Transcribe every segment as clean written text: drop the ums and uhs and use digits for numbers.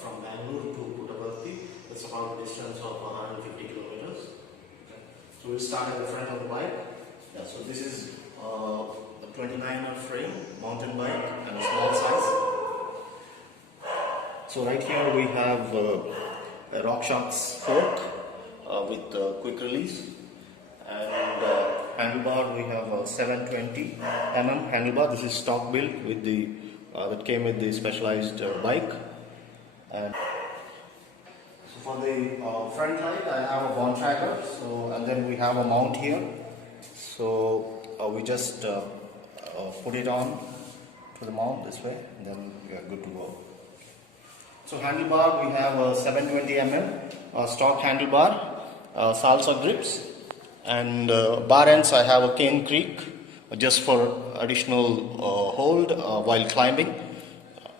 from Bangalore to Puttaparthi. It's about a distance of 150 kilometers. Okay. So we'll start at the front of the bike. Yeah, so this is a 29er frame mountain bike and a small size. So right here we have a RockShox fork with quick release, and handlebar we have a 720 handlebar. This is stock built with the that came with the specialized bike. And so for the front light I have a bond tracker. So and then we have a mount here. So we just put it on to the mount this way, and then we are good to go. So handlebar, we have a 720 mm stock handlebar, salsa grips, and bar ends I have a cane creek just for additional hold while climbing,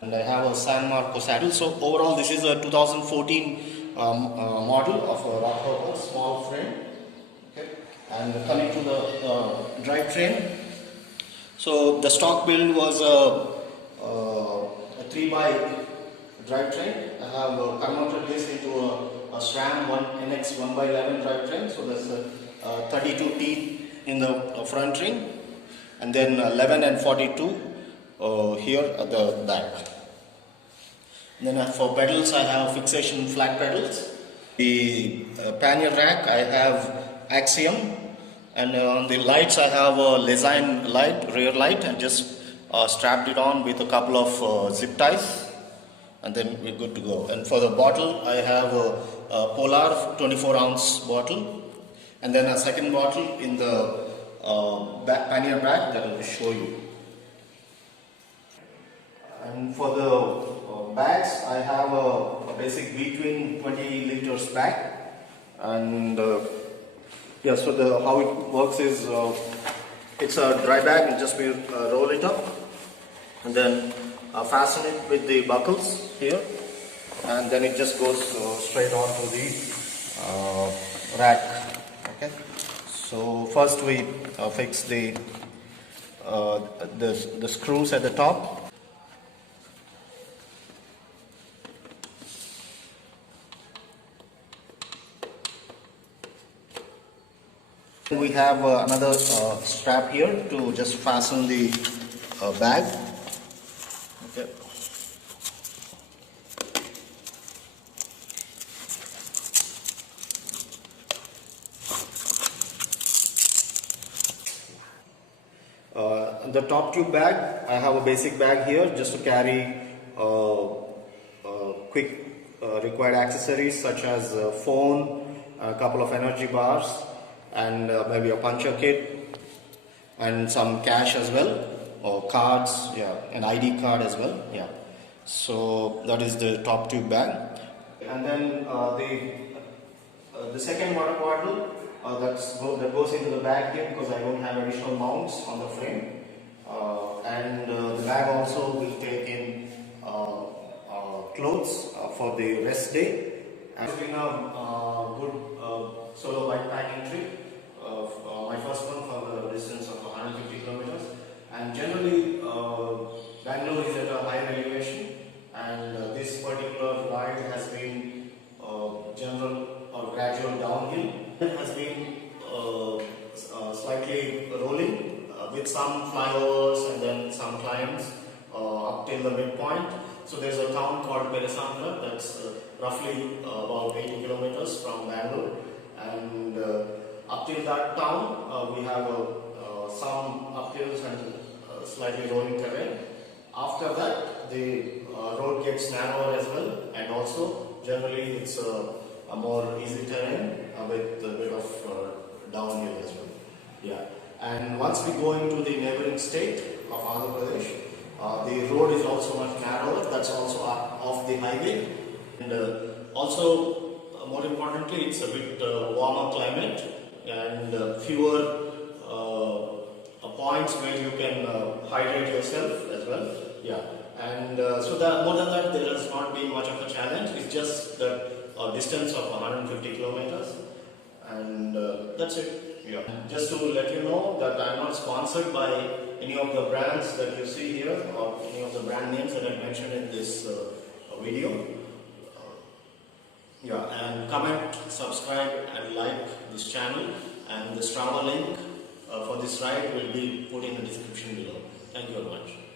and I have a San Marco saddle. So overall this is a 2014 model of a Rockhopper small frame. Okay. And coming to the drivetrain, so the stock build was a 3x drivetrain. I have converted this into a SRAM NX 1x11 drivetrain. So there's a 32 teeth in the front ring, and then 11 and 42 here at the back. And then for pedals I have fixation flat pedals. The pannier rack I have Axiom, and on the lights I have a Lesign light, rear light, and just strapped it on with a couple of zip ties, and then we're good to go. And for the bottle I have a Polar 24-ounce bottle, and then a second bottle in the pannier bag that I will show you. And for the bags I have a basic V-twin 20 liters bag. And yeah, so how it works is it's a dry bag. You just roll it up and then fasten it with the buckles here, and then it just goes straight onto the rack. Okay. So first we fix the screws at the top. We have another strap here to just fasten the bag. Okay. The top tube bag, I have a basic bag here just to carry quick required accessories such as a phone, a couple of energy bars, and maybe a puncher kit, and some cash as well, or cards, yeah, an ID card as well, yeah. So that is the top tube bag. And then the second water bottle that goes into the bag here, because I don't have additional mounts on the frame. And the bag also will take in clothes for the rest day. And it's been a good solo bike packing trip. My first one for the distance of 150 kilometers. And generally, Bangalore is at a higher elevation, and this particular ride has been general or gradual downhill. It has been slightly rolling with some flyovers and then some climbs up till the midpoint. So there's a town called Perasandra that's roughly about 80 kilometers from Bangalore, and up till that town we have some uphills and slightly rolling terrain. After that the road gets narrower as well, and also generally it's a more easy terrain with a bit of downhill as well. Yeah. And once we go into the neighboring state of Andhra Pradesh, the road is also much narrower. That's also off the highway, and also more importantly, it's a bit warmer climate and fewer points where you can hydrate yourself as well. Yeah. And so more than that, there has not been much of a challenge. It's just that distance of 150 kilometers, and that's it. Yeah. Just to let you know that I'm not sponsored by any of the brands that you see here, or any of the brand names that I mentioned in this video. Yeah, and comment, subscribe and like this channel, and the Strava link for this ride will be put in the description below. Thank you very much.